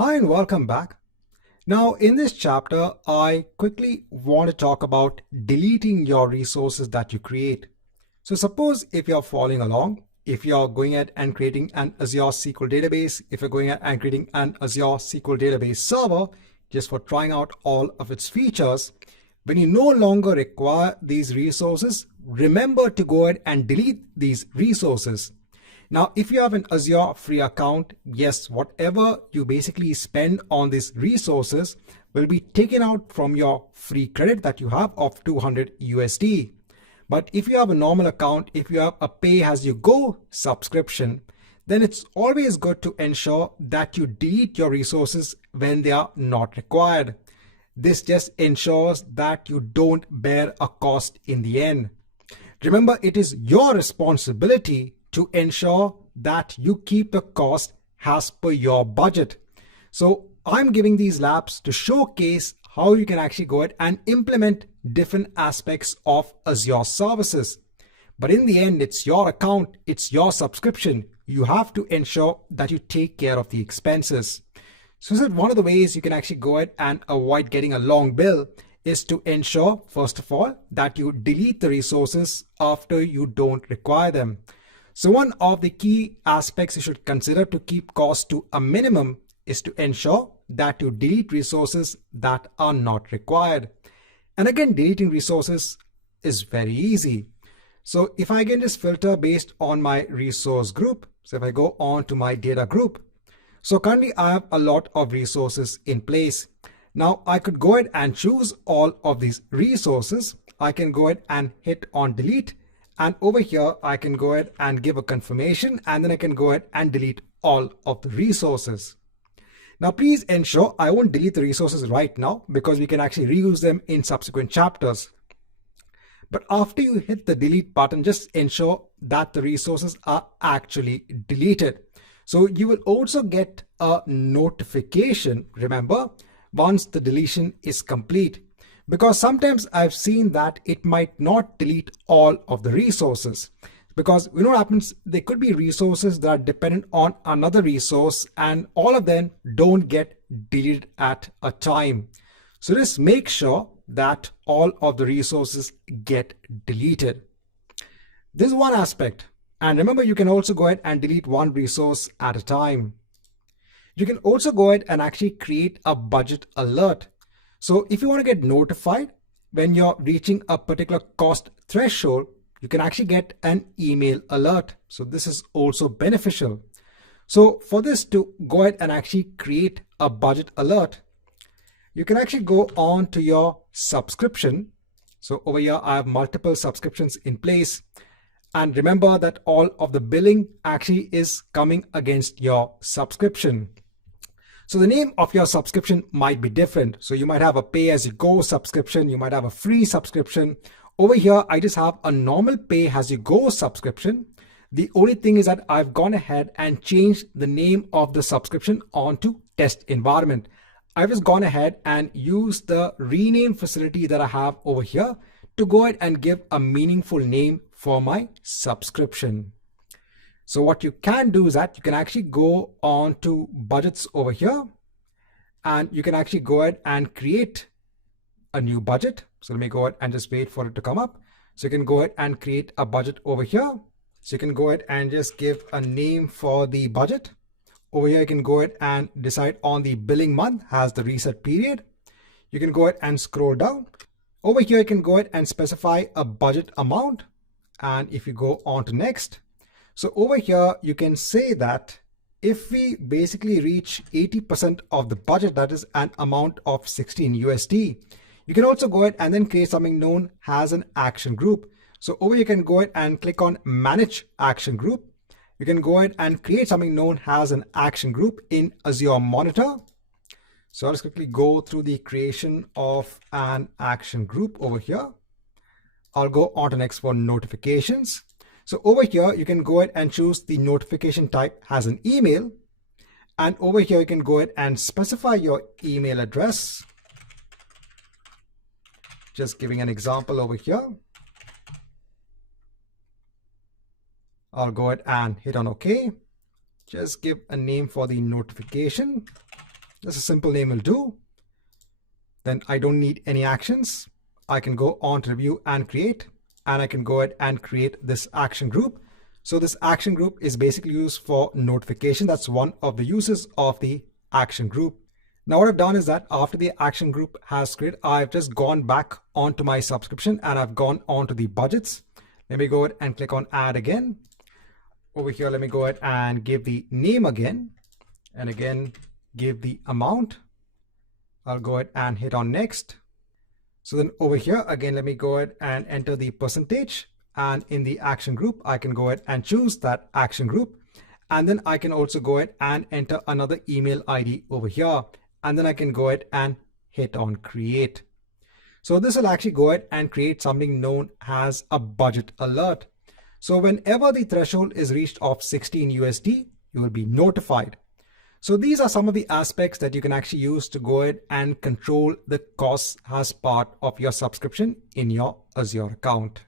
Hi and welcome back. Now in this chapter, I quickly want to talk about deleting your resources that you create. So suppose if you're following along, if you're going ahead and creating an Azure SQL database, if you're going ahead and creating an Azure SQL database server, just for trying out all of its features, when you no longer require these resources, remember to go ahead and delete these resources. Now, if you have an Azure free account, yes, whatever you basically spend on these resources will be taken out from your free credit that you have of 200 USD. But if you have a normal account, if you have a pay as you go subscription, then it's always good to ensure that you delete your resources when they are not required. This just ensures that you don't bear a cost in the end. Remember, it is your responsibility to ensure that you keep the cost as per your budget. So I'm giving these labs to showcase how you can actually go ahead and implement different aspects of Azure services. But in the end, it's your account, it's your subscription. You have to ensure that you take care of the expenses. So this is one of the ways you can actually go ahead and avoid getting a long bill is to ensure, first of all, that you delete the resources after you don't require them. So one of the key aspects you should consider to keep costs to a minimum is to ensure that you delete resources that are not required. And again, deleting resources is very easy. So if I can just filter based on my resource group, so if I go on to my data group, so currently I have a lot of resources in place. Now I could go ahead and choose all of these resources. I can go ahead and hit on delete. And over here, I can go ahead and give a confirmation, and then I can go ahead and delete all of the resources. Now, please ensure I won't delete the resources right now because we can actually reuse them in subsequent chapters. But after you hit the delete button, just ensure that the resources are actually deleted. So you will also get a notification, remember, once the deletion is complete. Because sometimes I've seen that it might not delete all of the resources. Because you know what happens? There could be resources that are dependent on another resource and all of them don't get deleted at a time. So just make sure that all of the resources get deleted. This is one aspect. And remember, you can also go ahead and delete one resource at a time. You can also go ahead and actually create a budget alert. So if you want to get notified when you're reaching a particular cost threshold, you can actually get an email alert. So this is also beneficial. So for this to go ahead and actually create a budget alert, you can actually go on to your subscription. So over here, I have multiple subscriptions in place. And remember that all of the billing actually is coming against your subscription. So the name of your subscription might be different. So you might have a pay-as-you-go subscription. You might have a free subscription. Over here, I just have a normal pay-as-you-go subscription. The only thing is that I've gone ahead and changed the name of the subscription onto test environment. I've just gone ahead and used the rename facility that I have over here to go ahead and give a meaningful name for my subscription. So what you can do is that you can actually go on to budgets over here and you can actually go ahead and create a new budget. So let me go ahead and just wait for it to come up. So you can go ahead and create a budget over here. So you can go ahead and just give a name for the budget. Over here, you can go ahead and decide on the billing month as the reset period. You can go ahead and scroll down. Over here, you can go ahead and specify a budget amount. And if you go on to next, so over here, you can say that if we basically reach 80% of the budget, that is an amount of 16 USD, you can also go ahead and then create something known as an action group. So over here, you can go ahead and click on manage action group. You can go ahead and create something known as an action group in Azure Monitor. So I'll just quickly go through the creation of an action group over here. I'll go on to next for notifications. So over here, you can go ahead and choose the notification type as an email. And over here, you can go ahead and specify your email address. Just giving an example over here. I'll go ahead and hit on OK. Just give a name for the notification. Just a simple name will do. Then I don't need any actions. I can go on to review and create, and I can go ahead and create this action group. So this action group is basically used for notification. That's one of the uses of the action group. Now what I've done is that after the action group has created, I've just gone back onto my subscription and I've gone onto the budgets. Let me go ahead and click on add again. Over here, let me go ahead and give the name again, and again, give the amount. I'll go ahead and hit on next. So then over here, again, let me go ahead and enter the percentage. And in the action group, I can go ahead and choose that action group. And then I can also go ahead and enter another email ID over here. And then I can go ahead and hit on create. So this will actually go ahead and create something known as a budget alert. So whenever the threshold is reached of 16 USD, you will be notified. So these are some of the aspects that you can actually use to go ahead and control the costs as part of your subscription in your Azure account.